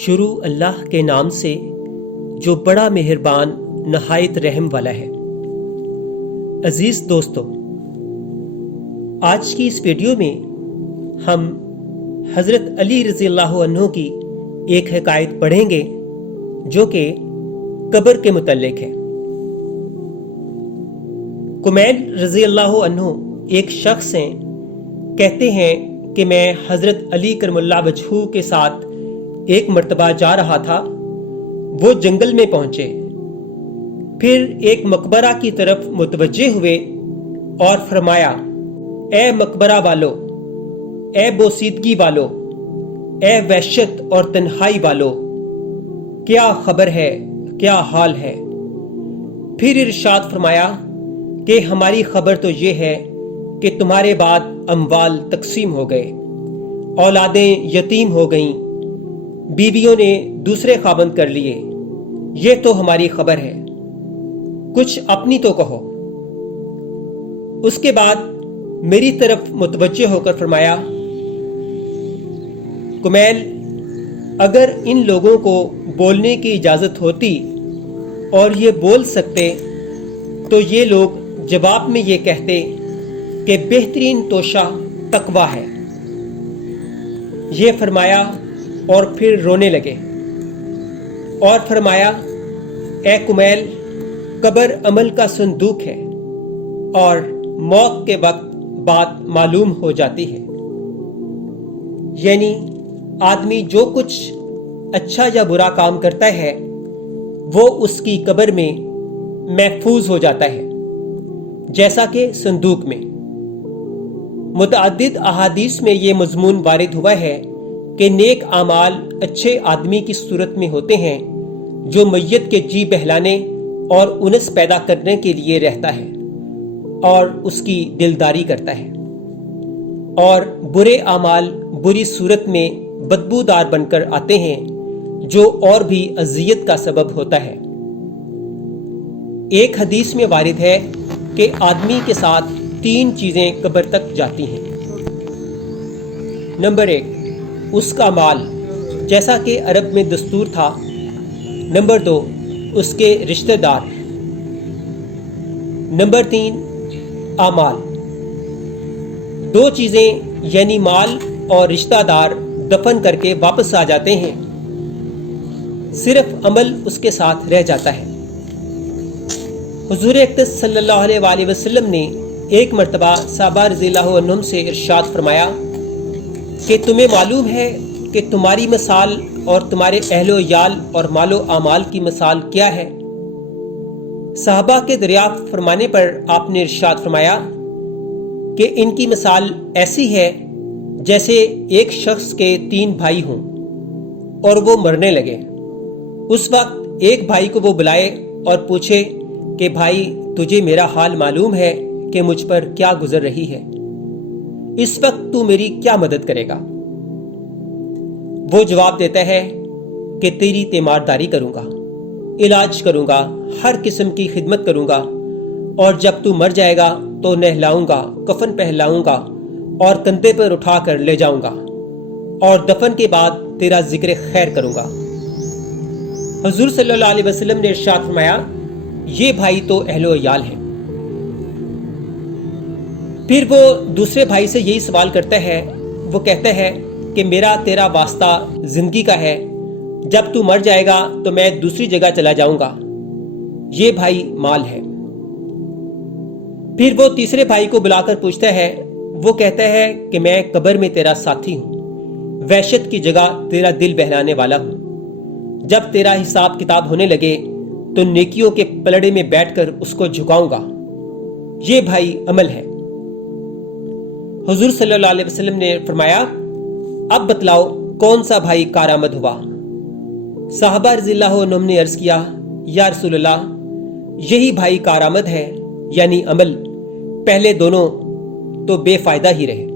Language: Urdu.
شروع اللہ کے نام سے جو بڑا مہربان نہایت رحم والا ہے۔ عزیز دوستو، آج کی اس ویڈیو میں ہم حضرت علی رضی اللہ عنہ کی ایک حکایت پڑھیں گے جو کہ قبر کے متعلق ہے۔ کمیل رضی اللہ عنہ ایک شخص ہیں، کہتے ہیں کہ میں حضرت علی کرم اللہ وجہہ کے ساتھ ایک مرتبہ جا رہا تھا۔ وہ جنگل میں پہنچے، پھر ایک مقبرہ کی طرف متوجہ ہوئے اور فرمایا، اے مقبرہ والو، اے بوسیدگی والو، اے وحشت اور تنہائی والو، کیا خبر ہے، کیا حال ہے؟ پھر ارشاد فرمایا کہ ہماری خبر تو یہ ہے کہ تمہارے بعد اموال تقسیم ہو گئے، اولادیں یتیم ہو گئیں، بیویوں نے دوسرے خاوند کر لیے، یہ تو ہماری خبر ہے، کچھ اپنی تو کہو۔ اس کے بعد میری طرف متوجہ ہو کر فرمایا، کمیل، اگر ان لوگوں کو بولنے کی اجازت ہوتی اور یہ بول سکتے تو یہ لوگ جواب میں یہ کہتے کہ بہترین توشہ تقویٰ ہے۔ یہ فرمایا اور پھر رونے لگے اور فرمایا، اے کمیل، قبر عمل کا صندوق ہے اور موت کے وقت بات معلوم ہو جاتی ہے، یعنی آدمی جو کچھ اچھا یا برا کام کرتا ہے وہ اس کی قبر میں محفوظ ہو جاتا ہے، جیسا کہ صندوق میں۔ متعدد احادیث میں یہ مضمون وارد ہوا ہے کہ نیک اعمال اچھے آدمی کی صورت میں ہوتے ہیں جو میت کے جی بہلانے اور انس پیدا کرنے کے لیے رہتا ہے اور اس کی دلداری کرتا ہے، اور برے اعمال بری صورت میں بدبودار بن کر آتے ہیں جو اور بھی اذیت کا سبب ہوتا ہے۔ ایک حدیث میں وارد ہے کہ آدمی کے ساتھ 3 چیزیں قبر تک جاتی ہیں۔ نمبر 1، اس کا مال، جیسا کہ عرب میں دستور تھا۔ نمبر 2، اس کے رشتہ دار۔ نمبر 3، اعمال۔ 2 چیزیں یعنی مال اور رشتہ دار دفن کر کے واپس آ جاتے ہیں، صرف عمل اس کے ساتھ رہ جاتا ہے۔ حضور اقدس صلی اللہ علیہ وآلہ وسلم نے ایک مرتبہ صحابہ رضی اللہ عنہم سے ارشاد فرمایا کہ تمہیں معلوم ہے کہ تمہاری مثال اور تمہارے اہل و عیال اور مال و اعمال کی مثال کیا ہے؟ صحابہ کے دریافت فرمانے پر آپ نے ارشاد فرمایا کہ ان کی مثال ایسی ہے جیسے ایک شخص کے 3 بھائی ہوں اور وہ مرنے لگے۔ اس وقت ایک بھائی کو وہ بلائے اور پوچھے کہ بھائی، تجھے میرا حال معلوم ہے کہ مجھ پر کیا گزر رہی ہے، اس وقت تو میری کیا مدد کرے گا؟ وہ جواب دیتا ہے کہ تیری تیمارداری کروں گا، علاج کروں گا، ہر قسم کی خدمت کروں گا، اور جب تو مر جائے گا تو نہلاؤں گا، کفن پہناؤں گا اور کندھے پر اٹھا کر لے جاؤں گا، اور دفن کے بعد تیرا ذکر خیر کروں گا۔ حضور صلی اللہ علیہ وسلم نے ارشاد فرمایا، یہ بھائی تو اہل و عیال ہے۔ پھر وہ دوسرے بھائی سے یہی سوال کرتا ہے، وہ کہتا ہے کہ میرا تیرا واسطہ زندگی کا ہے، جب تو مر جائے گا تو میں دوسری جگہ چلا جاؤں گا، یہ بھائی مال ہے۔ پھر وہ تیسرے بھائی کو بلا کر پوچھتا ہے، وہ کہتا ہے کہ میں قبر میں تیرا ساتھی ہوں، وحشت کی جگہ تیرا دل بہلانے والا ہوں، جب تیرا حساب کتاب ہونے لگے تو نیکیوں کے پلڑے میں بیٹھ کر اس کو جھکاؤں گا، یہ بھائی عمل ہے۔ حضور صلی اللہ علیہ وسلم نے فرمایا، اب بتلاؤ کون سا بھائی کارآمد ہوا؟ صحابہ رضی اللہ عنہم نے عرض کیا، یا رسول اللہ، یہی بھائی کارآمد ہے، یعنی عمل، پہلے دونوں تو بے فائدہ ہی رہے۔